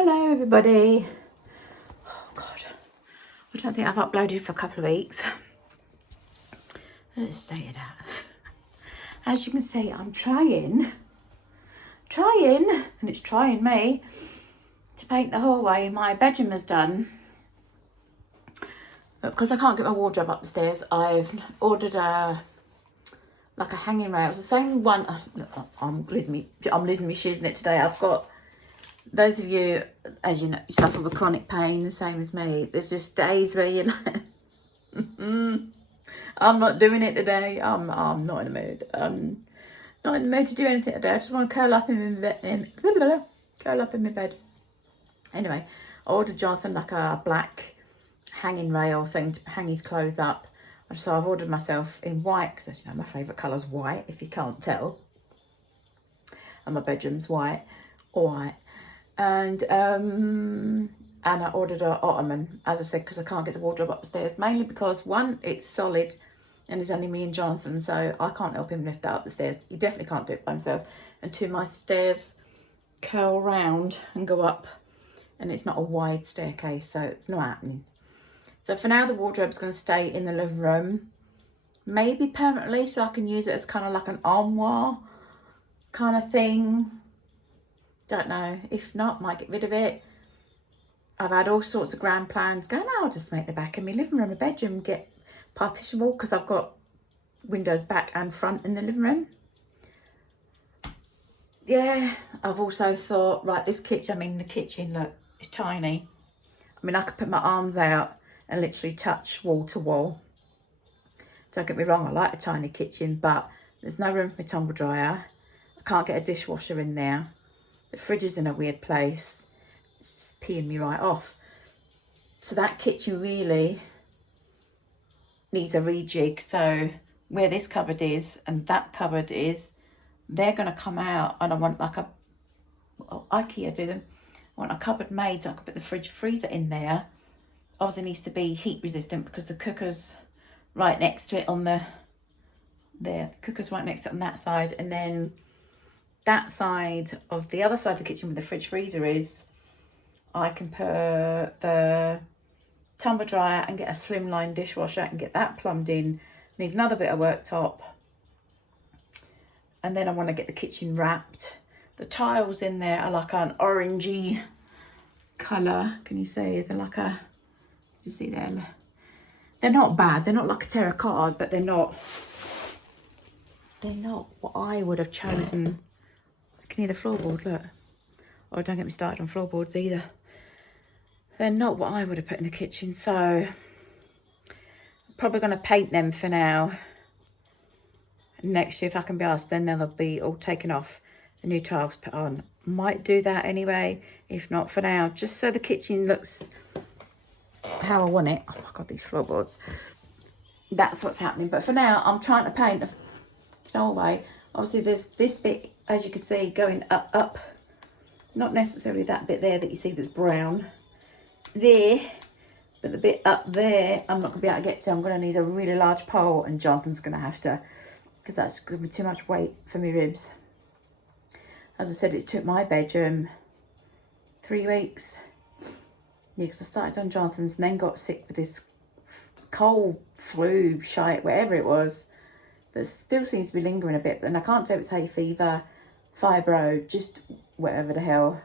Hello everybody. Oh god, I don't think I've uploaded for a couple of weeks. Let's say that. As you can see, I'm trying, and it's trying me to paint the hallway. My bedroom is done. But because I can't get my wardrobe up the stairs, I've ordered a hanging rail. It's the same one. I'm losing my shoes in it today. I've got, those of you, as you know, you suffer with chronic pain, the same as me. There's just days where you're like, I'm not doing it today. I'm not in the mood. I'm not in the mood to do anything today. I just want to curl up in my bed. Anyway, I ordered Jonathan like a black hanging rail thing to hang his clothes up. So I've ordered myself in white, because you know my favourite colour's white, if you can't tell. And my bedroom's white, all white. And I ordered an ottoman, as I said, because I can't get the wardrobe upstairs, mainly because one, it's solid and it's only me and Jonathan, so I can't help him lift that up the stairs. He definitely can't do it by himself. And two, my stairs curl round and go up, and it's not a wide staircase, so it's not happening. So for now, the wardrobe's going to stay in the living room, maybe permanently, so I can use it as kind of like an armoire kind of thing. Don't know. If not, might get rid of it. I've had all sorts of grand plans going, I'll just make the back of my living room a bedroom, get partition wall, because I've got windows back and front in the living room. Yeah, I've also thought, right, this kitchen, the kitchen, look, it's tiny. I could put my arms out and literally touch wall to wall. Don't get me wrong, I like a tiny kitchen, but there's no room for my tumble dryer. I can't get a dishwasher in there. The fridge is in a weird place. It's just peeing me right off. So that kitchen really needs a rejig. So where this cupboard is and that cupboard is, they're going to come out, and I want like IKEA do them. I want a cupboard made so I can put the fridge freezer in there. Obviously it needs to be heat resistant because the cooker's right next to it on the cooker's right next to it on that side, and then that side of the other side of the kitchen where the fridge freezer is, I can put the tumble dryer and get a slimline dishwasher and get that plumbed in. Need another bit of worktop, and then I want to get the kitchen wrapped. The tiles in there are like an orangey colour. Can you see? They're like a, you see there? They're not bad. They're not like a terracotta, but they're not what I would have chosen. I can hear the floorboard, look. Oh, don't get me started on floorboards either. They're not what I would have put in the kitchen, so I'm probably going to paint them for now. Next year, if I can be asked, then they'll be all taken off, the new tiles put on. Might do that anyway, if not for now, just so the kitchen looks how I want it. Oh my god, these floorboards. That's what's happening. But for now, I'm trying to paint the hallway. Obviously, there's this bit, as you can see, going up. Not necessarily that bit there that you see that's brown. There, but the bit up there, I'm not going to be able to get to. I'm going to need a really large pole, and Jonathan's going to have to, because that's going to be too much weight for my ribs. As I said, it's took my bedroom 3 weeks. Yeah, because I started on Jonathan's and then got sick with this cold, flu, shite, whatever it was. That still seems to be lingering a bit. And I can't tell if it's hay fever, fibro, just whatever the hell.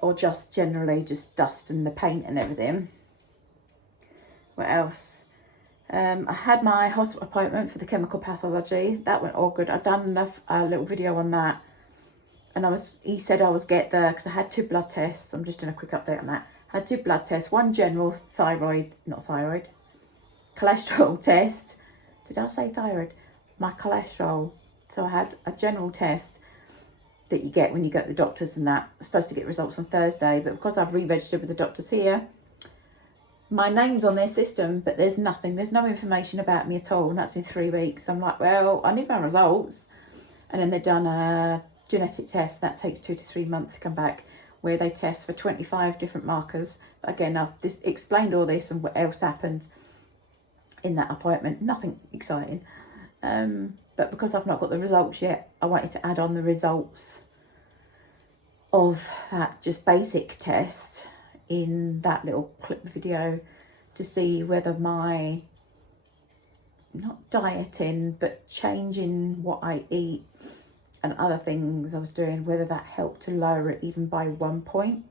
Or just generally just dust and the paint and everything. What else? I had my hospital appointment for the chemical pathology. That went all good. I've done a little video on that. And he said I was get the, because I had 2 blood tests. I'm just doing a quick update on that. I had 2 blood tests. One general cholesterol test. Did I say thyroid? My cholesterol. So I had a general test that you get when you go to the doctors and that. I'm supposed to get results on Thursday, but because I've re-registered with the doctors here, my name's on their system, but there's nothing. There's no information about me at all, and that's been 3 weeks. I'm like, well, I need my results. And then they've done a genetic test. That takes 2 to 3 months to come back, where they test for 25 different markers. But again, I've just explained all this and what else happened in that appointment. Nothing exciting. But because I've not got the results yet, I wanted to add on the results of that just basic test in that little clip video to see whether my, not dieting, but changing what I eat and other things I was doing, whether that helped to lower it even by 1 point.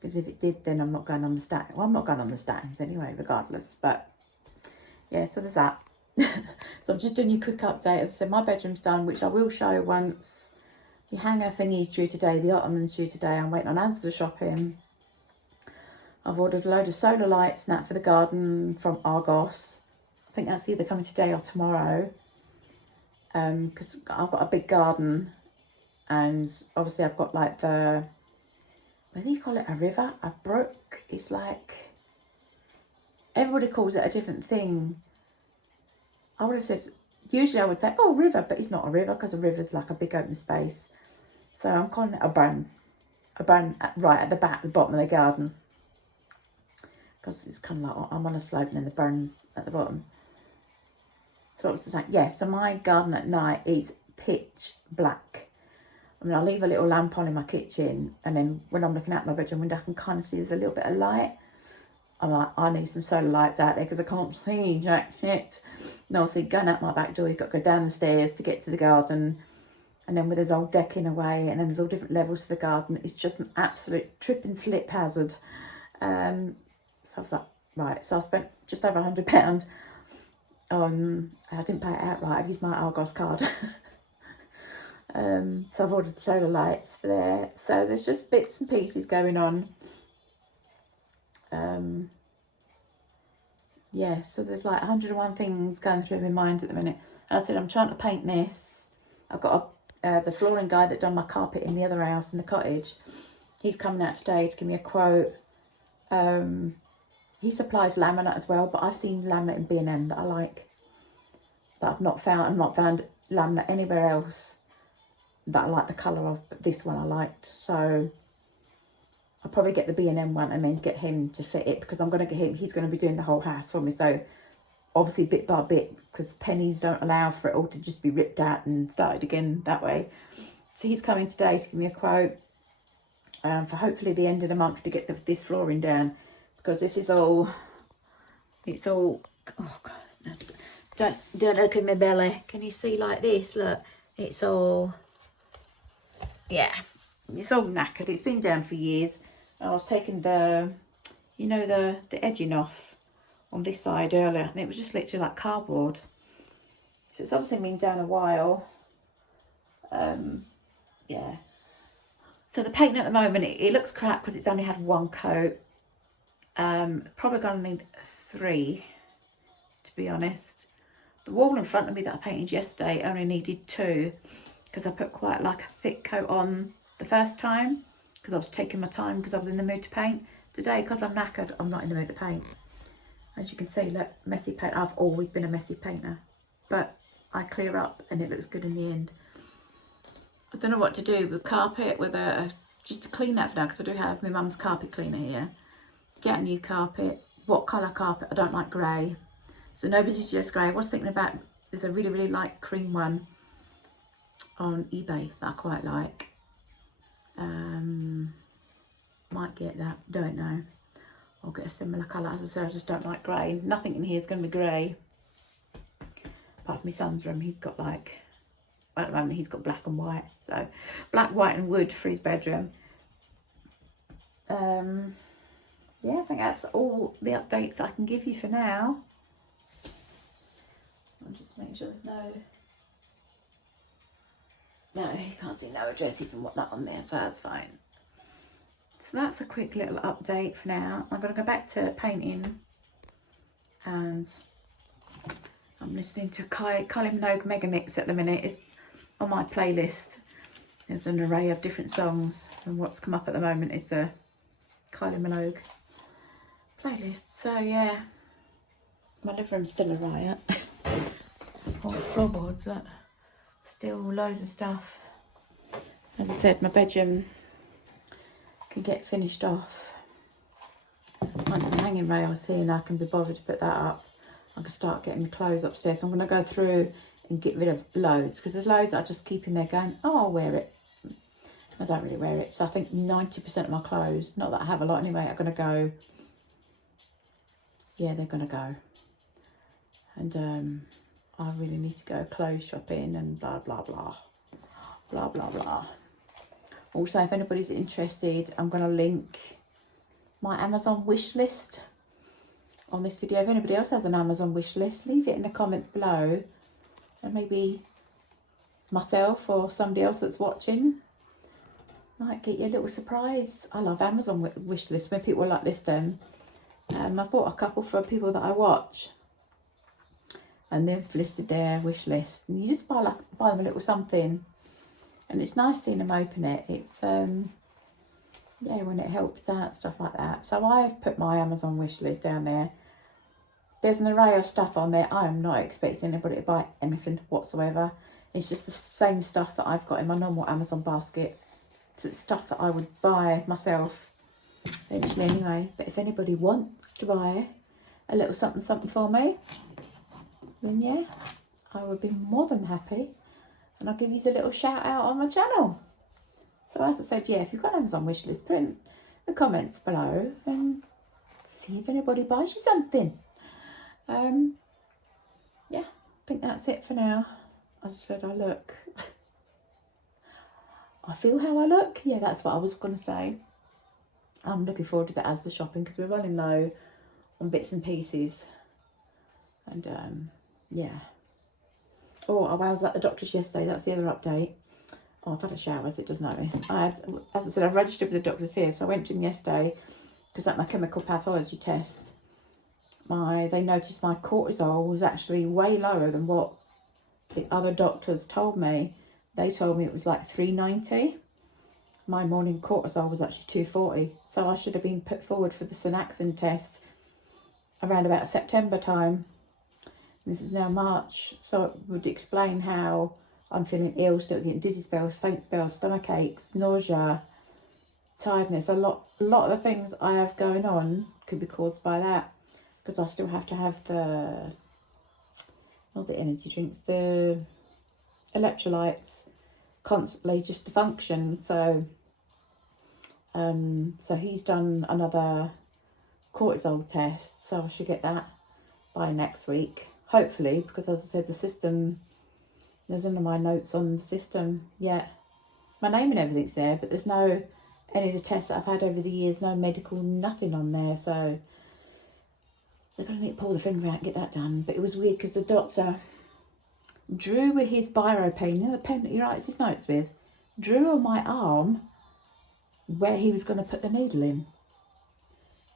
Because if it did, then I'm not going on the statins. Well, I'm not going on the statins anyway, regardless. But yeah, so there's that. So I'm just doing you a quick update. As I said, my bedroom's done, which I will show once the hanger thingy's due today, the ottoman's due today. I'm waiting on Asda shopping. I've ordered a load of solar lights and that for the garden from Argos. I think that's either coming today or tomorrow. Because I've got a big garden, and obviously I've got like the, whether you call it a river, a brook, it's like, everybody calls it a different thing. I would have said, usually I would say, oh, river, but it's not a river, because a river's like a big open space. So I'm calling it a burn right at the back, the bottom of the garden. Because it's kind of like, I'm on a slope and then the burn's at the bottom. So I was just like, yeah, so my garden at night is pitch black. I mean, I leave a little lamp on in my kitchen, and then when I'm looking out my bedroom window, I can kind of see there's a little bit of light. I'm like, I need some solar lights out there because I can't see jack shit. And obviously going out my back door, you've got to go down the stairs to get to the garden. And then with this old decking away, and then there's all different levels to the garden. It's just an absolute trip and slip hazard. So I was like, right. So I spent just over £100 on, I didn't pay it outright, I've used my Argos card. So I've ordered solar lights for there. So there's just bits and pieces going on. Yeah, so there's like 101 things going through my mind at the minute. As I said, I'm trying to paint this. I've got the flooring guy that done my carpet in the other house in the cottage. He's coming out today to give me a quote. He supplies laminate as well, but I've seen laminate in B&M that I like, that I've not found laminate anywhere else that I like the colour of, but this one I liked. So I'll probably get the B&M one and then get him to fit it, because I'm going to get him, he's going to be doing the whole house for me. So obviously bit by bit, because pennies don't allow for it all to just be ripped out and started again that way. So he's coming today to give me a quote for hopefully the end of the month to get this flooring down, because this is all, it's all, oh God, don't look at my belly. Can you see like this? Look, it's all, yeah, it's all knackered. It's been down for years. I was taking the, you know, the edging off on this side earlier, and it was just literally like cardboard. So it's obviously been down a while. Yeah. So the paint at the moment, it looks crap because it's only had one coat. Probably gonna need 3, to be honest. The wall in front of me that I painted yesterday only needed 2, because I put quite like a thick coat on the first time, because I was taking my time because I was in the mood to paint. Today, because I'm knackered, I'm not in the mood to paint. As you can see, look, messy paint. I've always been a messy painter, but I clear up and it looks good in the end. I don't know what to do with carpet, just to clean that for now, because I do have my mum's carpet cleaner here. Get a new carpet. What colour carpet? I don't like grey, so nobody suggests grey. I was thinking about, there's a really, really light cream one on eBay that I quite like. Might get that, don't know. I'll get a similar colour. As I said, I just don't like grey. Nothing in here is going to be grey, apart from my son's room. He's got like, at the moment he's got black and white, so black, white and wood for his bedroom. Yeah, I think that's all the updates I can give you for now. I'll just make sure there's no, you can't see no addresses and whatnot on there, so that's fine. So that's a quick little update for now. I'm going to go back to painting, and I'm listening to Kylie Minogue Mega Mix at the minute. It's on my playlist. There's an array of different songs, and what's come up at the moment is the Kylie Minogue playlist. So yeah, my living room's still a riot. All the floorboards, look, still loads of stuff. As I said, my bedroom can get finished off. Once my hanging rail's here and I can be bothered to put that up, I can start getting the clothes upstairs. So I'm going to go through and get rid of loads, because there's loads I just keep in there going, oh, I'll wear it. I don't really wear it. So I think 90% of my clothes, not that I have a lot anyway, are going to go. Yeah, they're going to go. And I really need to go clothes shopping and blah, blah, blah. Blah, blah, blah. Also, if anybody's interested, I'm going to link my Amazon wish list on this video. If anybody else has an Amazon wish list, leave it in the comments below. And maybe myself or somebody else that's watching might get you a little surprise. I love Amazon wish lists when people like list them. I've bought a couple for people that I watch, and they've listed their wish list. And you just buy them a little something, and it's nice seeing them open it. It's yeah, when it helps out, stuff like that. So I've put my Amazon wish list down there. There's an array of stuff on there. I am not expecting anybody to buy anything whatsoever. It's just the same stuff that I've got in my normal Amazon basket. So it's stuff that I would buy myself eventually anyway. But if anybody wants to buy a little something for me, then yeah, I would be more than happy. And I'll give you a little shout out on my channel. So as I said, yeah, if you've got an Amazon wish list, put in the comments below and see if anybody buys you something. Yeah, I think that's it for now. As I said, I feel how I look. Yeah, that's what I was going to say. I'm looking forward to the Asda shopping because we're running low on bits and pieces. And yeah. Oh, I was at the doctor's yesterday. That's the other update. Oh, I've had a shower, so it does notice. As I said, I've registered with the doctors here. So I went to him yesterday because at my chemical pathology test, they noticed my cortisol was actually way lower than what the other doctors told me. They told me it was like 390. My morning cortisol was actually 240. So I should have been put forward for the Synacthin test around about September time. This is now March, so it would explain how I'm feeling ill, still getting dizzy spells, faint spells, stomach aches, nausea, tiredness. A lot of the things I have going on could be caused by that, because I still have to have not the energy drinks, the electrolytes constantly just to function. So so he's done another cortisol test, so I should get that by next week, hopefully, because as I said, the system, there's none of my notes on the system yet. My name and everything's there, but there's no any of the tests that I've had over the years, no medical, nothing on there. So they're going to need to pull the finger out and get that done. But it was weird because the doctor drew with his biro pen, you know, the pen that he writes his notes with, drew on my arm where he was going to put the needle in.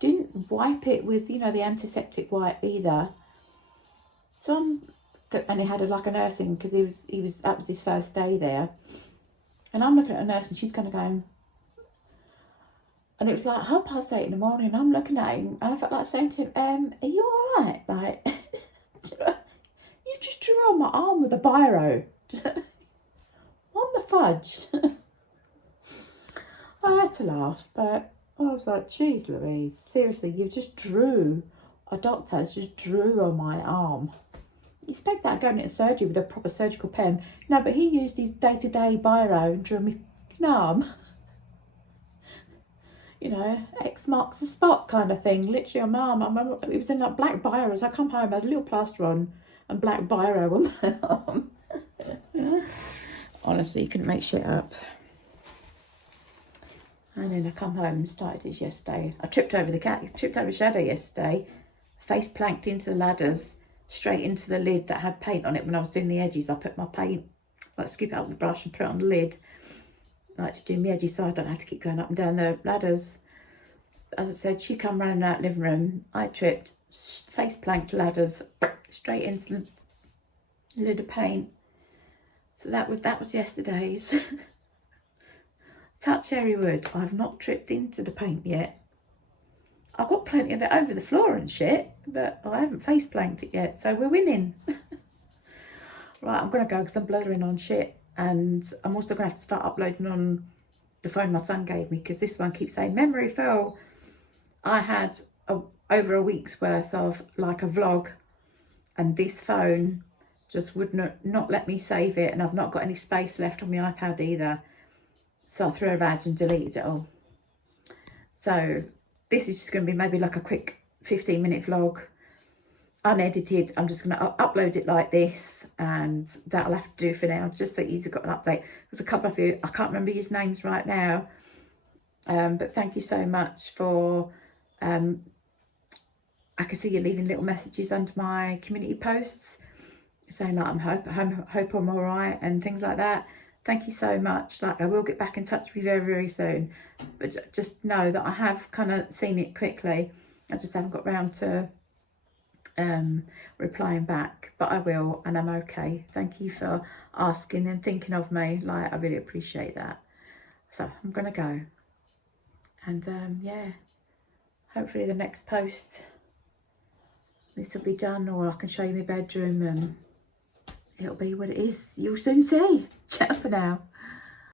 Didn't wipe it with, you know, the antiseptic wipe either. So and he had like a nurse in because that was his first day there. And I'm looking at a nurse and she's kind of going, and it was like 8:30 in the morning. I'm looking at him and I felt like saying to him, are you all right? Like, you just drew on my arm with a biro. What the fudge? I had to laugh, but I was like, geez Louise, seriously, you just drew, a doctor just drew on my arm. You expect that going into surgery with a proper surgical pen. No, but he used his day-to-day biro and drew me an arm. You know, X marks the spot kind of thing, literally on my arm. I remember it was in like black biro, so I come home, I had a little plaster on and black biro on my arm. Honestly, you couldn't make shit up. And then I come home and started this yesterday. I tripped over Shadow yesterday, face planked into the ladders, straight into the lid that had paint on it. When I was doing the edges, I put my paint, like scoop it out with the brush and put it on the lid. I like to do my edges so I don't have to keep going up and down the ladders. As I said, she come running out the living room. I tripped, face planked ladders, straight into the lid of paint. So that was yesterday's. Touch airy wood. I've not tripped into the paint yet. I've got plenty of it over the floor and shit, but I haven't face planked it yet, so we're winning. Right, I'm going to go because I'm blurring on shit, and I'm also going to have to start uploading on the phone my son gave me because this one keeps saying memory full. I had over a week's worth of like a vlog, and this phone just would not let me save it, and I've not got any space left on my iPad either. So I threw it out and deleted it all. So this is just going to be maybe like a quick 15-minute vlog, unedited. I'm just going to upload it like this, and that'll have to do for now, just so you've got an update. There's a couple of you, I can't remember your names right now, but thank you so much for, I can see you leaving little messages under my community posts saying like hope I'm all right and things like that. Thank you so much. Like, I will get back in touch with you very, very soon, but just know that I have kind of seen it quickly. I just haven't got round to replying back, but I will, and I'm okay. Thank you for asking and thinking of me. Like, I really appreciate that. So I'm gonna go, and yeah, hopefully the next post this will be done, or I can show you my bedroom, and it'll be what it is. You'll soon see. Ciao for now.